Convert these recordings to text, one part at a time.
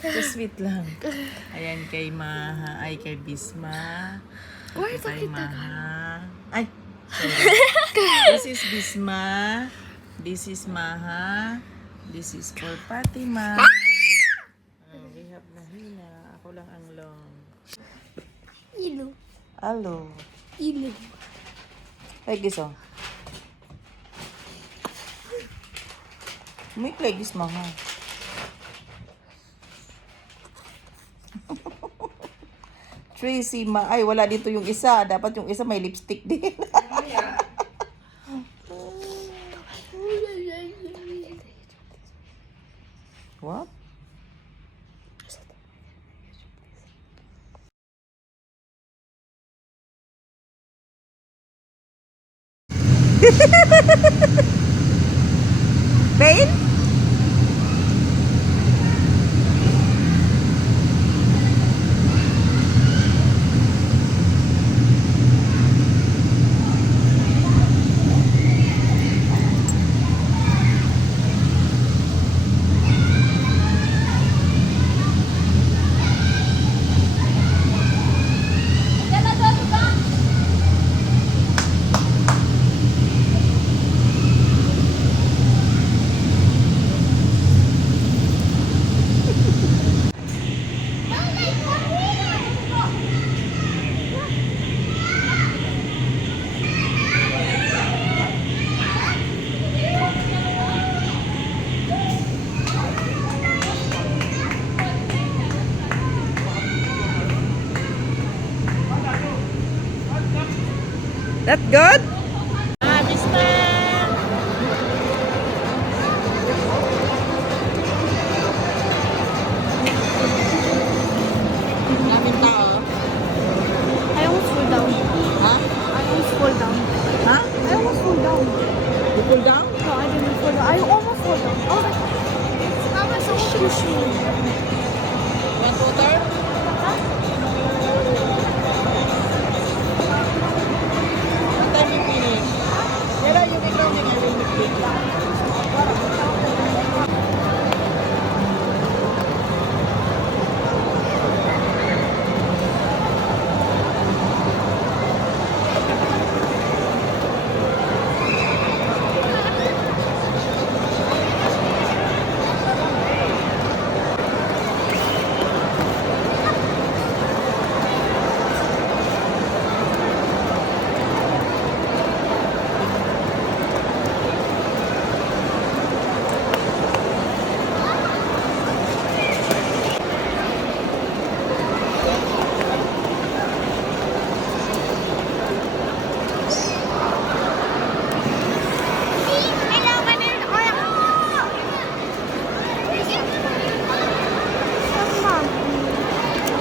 Just sweet lang. Ayan kay Maha. Ay, kay Bisma. Ito kay Maha. Ay, sorry. This is Bisma. This is Maha. This is for Fatima. We have Nahina. Ako lang ang long. Ilo. Hello. Ilo. Ay, gisong. May gis Maha. Tracy, ay wala dito yung isa. Dapat yung isa may lipstick din. What? Pain? That good? Ah, Bisma! Daming tao. I almost fall down. Ha? I almost fall down. Ha? I almost fall down. You pull down? No, I didn't fall down. I almost fall down. I was like, how am I supposed to push me? Want water? What time you finish? Kailan yung ikaw din ay will make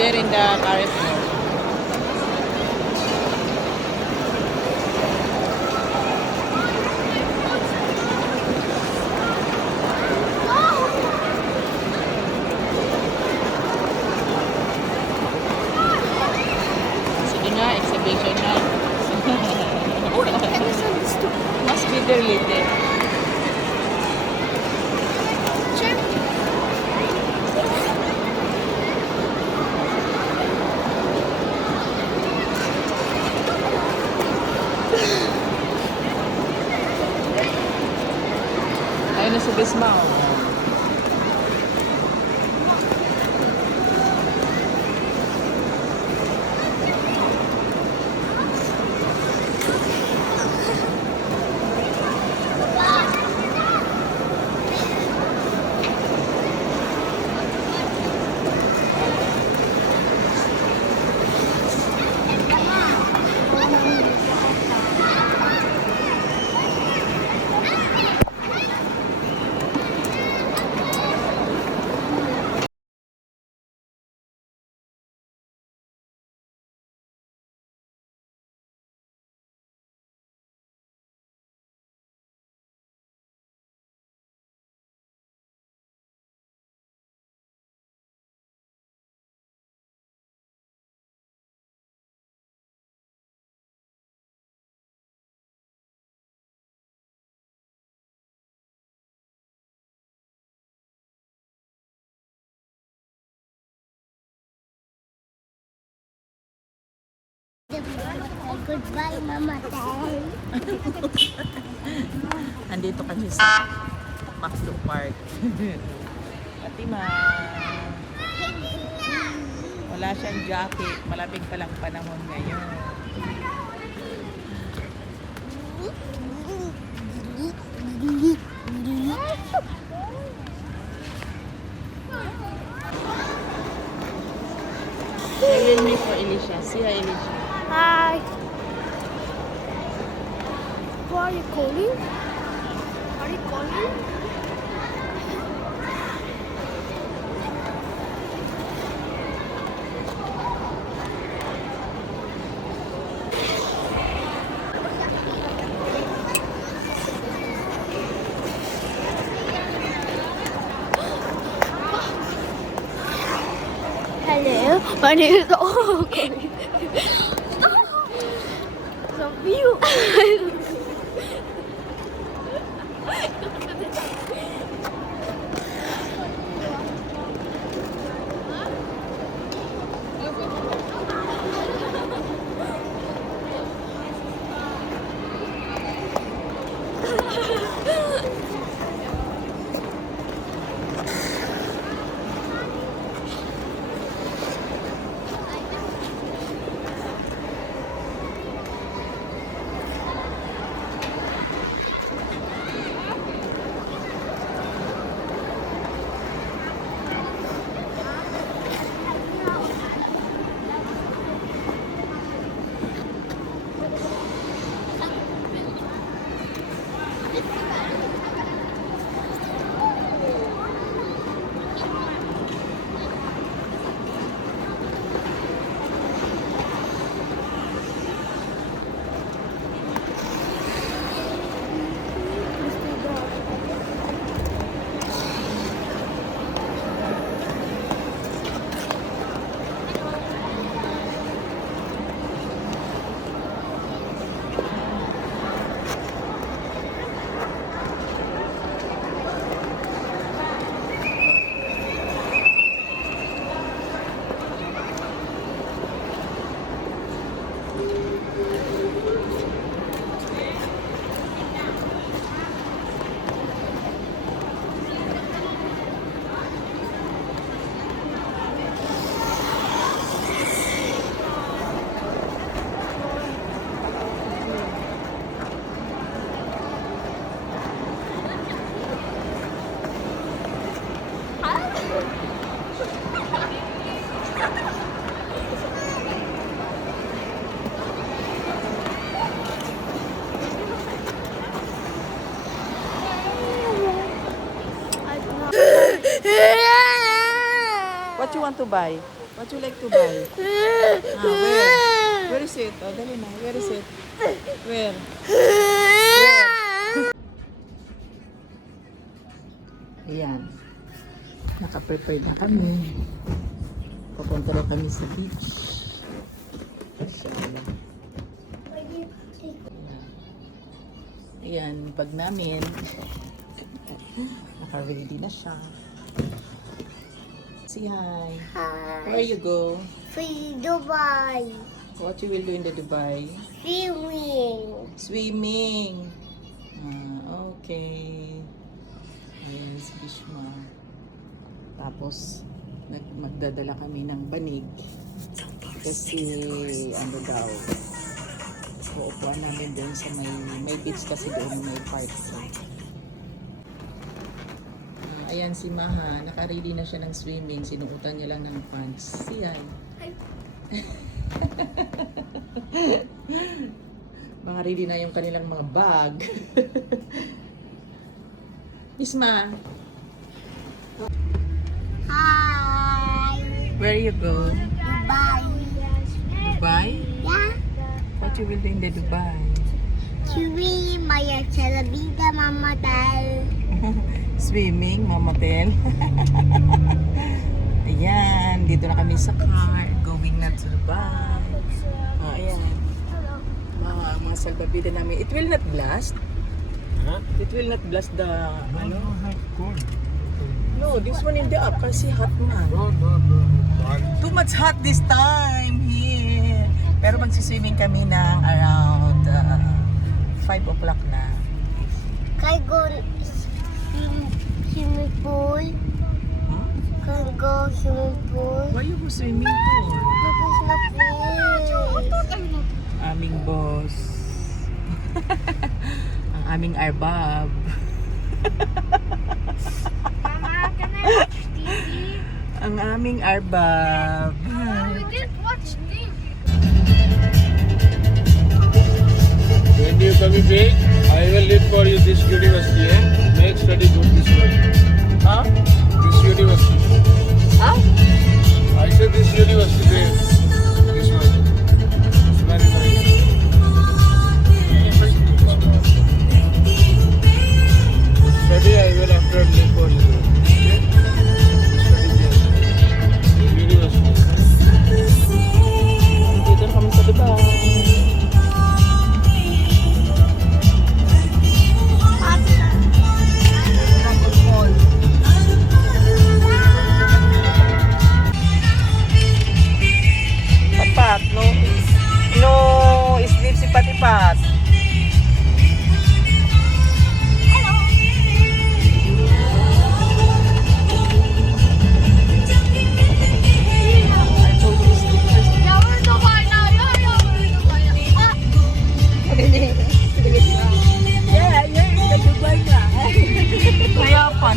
there in the Carrefour. Sige nga, exhibition na. Mas bigger later. Ayun na si Bisma. Goodbye, Mama Tay. Andito kami sa Macdo Park. Fatima. Wala siyang jacket. Malamig pa lang panahon ngayon. Tell me for Elisha. See hi, Elisha. Hi. Who are you calling? Are you calling? Hello, my name is So cute. What you want to buy? What you like to buy? Where? Where is it? Oh, dali na. Where is it? Where? Where? Ayan. Naka-prepare na kami. Papunta na kami sa beach. Ayan, bag namin. Naka-ready na siya. Say hi. Hi. Where you go? Free Dubai. What you will do in the Dubai? Swimming. Swimming. Okay. Ayan si Bishma. Tapos, magdadala kami ng banig. Kasi, ano daw, uupuan namin doon sa may beach kasi doon may park. Ayan si Maha, naka-ready na siya ng swimming. Sinuutan niya lang ng pants. Siyan. Mga ready na yung kanilang mga bag. Miss Ma, Hi. where you go? Dubai. Dubai? Yeah. What you will do in the Dubai? Swimming. Maya Chalabida Mama Tay. Swimming, mamatel. Ayan, dito na kami sa car. Going na to Dubai. Ayan. Mga salbabida namin. It will not blast. Huh? It will not blast the, ano? have cold. No, this one in the up kasi hot na. No. Too much hot this time here. Pero magsiswimming kami ng around 5 o'clock na. Can I go swimming pool? Hmm? Can I go swimming pool? Why you go swimming pool? Tapos na please. Aming boss. Ang aming arbab. Mama, can I watch TV? Ang aming arbab. We didn't watch TV. When you come back, I will leave for you this university. Make study good this one. Huh? This university. Huh? I said this university. This one. It's very nice. Study I will after leave for you. Okay? Study there. University. Dito na kami sa Dubai. Patipat, no? No, sleep si Patipat. I told you sleep first. Yeah, we're in Dubai now. Yeah, we're in Dubai now. Yeah, you're in the Dubai na. Kaya pa,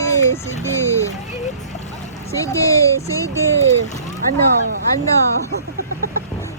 Sige. Ano?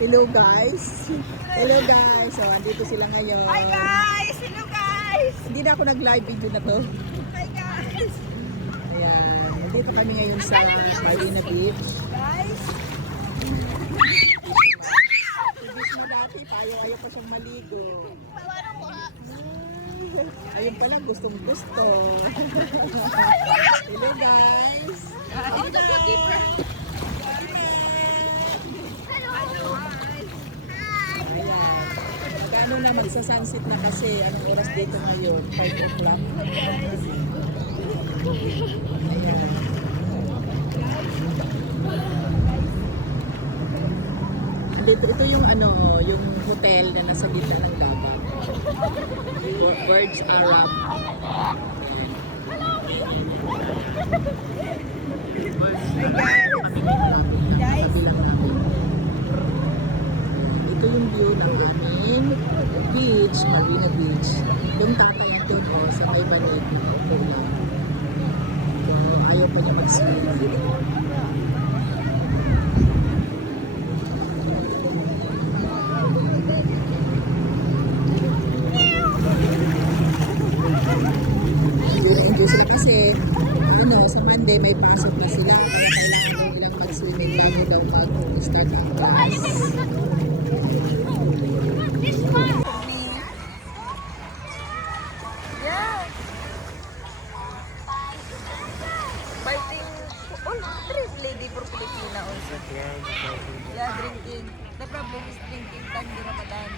Hello guys. So, andito sila ngayon. Hi guys! Hello guys! Hindi na ako nag-live video na to. Hi guys! Ayan. Nandito kami ngayon sa Marina Beach. Guys! Si Beach mo dati, ayaw pa siyang maligo. Ayun pala, gustong gusto. Hello guys. Oh, the bookkeeper! Ayan. Magkano na magsa-sunset na kasi. Anong oras dito ngayon? 5 o'clock. Ayan. Ito yung yung hotel na nasa gitna ng dagat. Birds Arab. Guys. Ito yung view ng aming beach, Marina Beach. Yung tatay doon sa may banig. So, ayaw pa niya mag-swim. Enjoy sila kasi sa Monday may pasok na sila. Kailangan daw nilang mag-swimming bago daw mag-start ang class. Fighting all drink lady for Filipina also. Yeah, drinking. The problem is drinking time di Ramadan.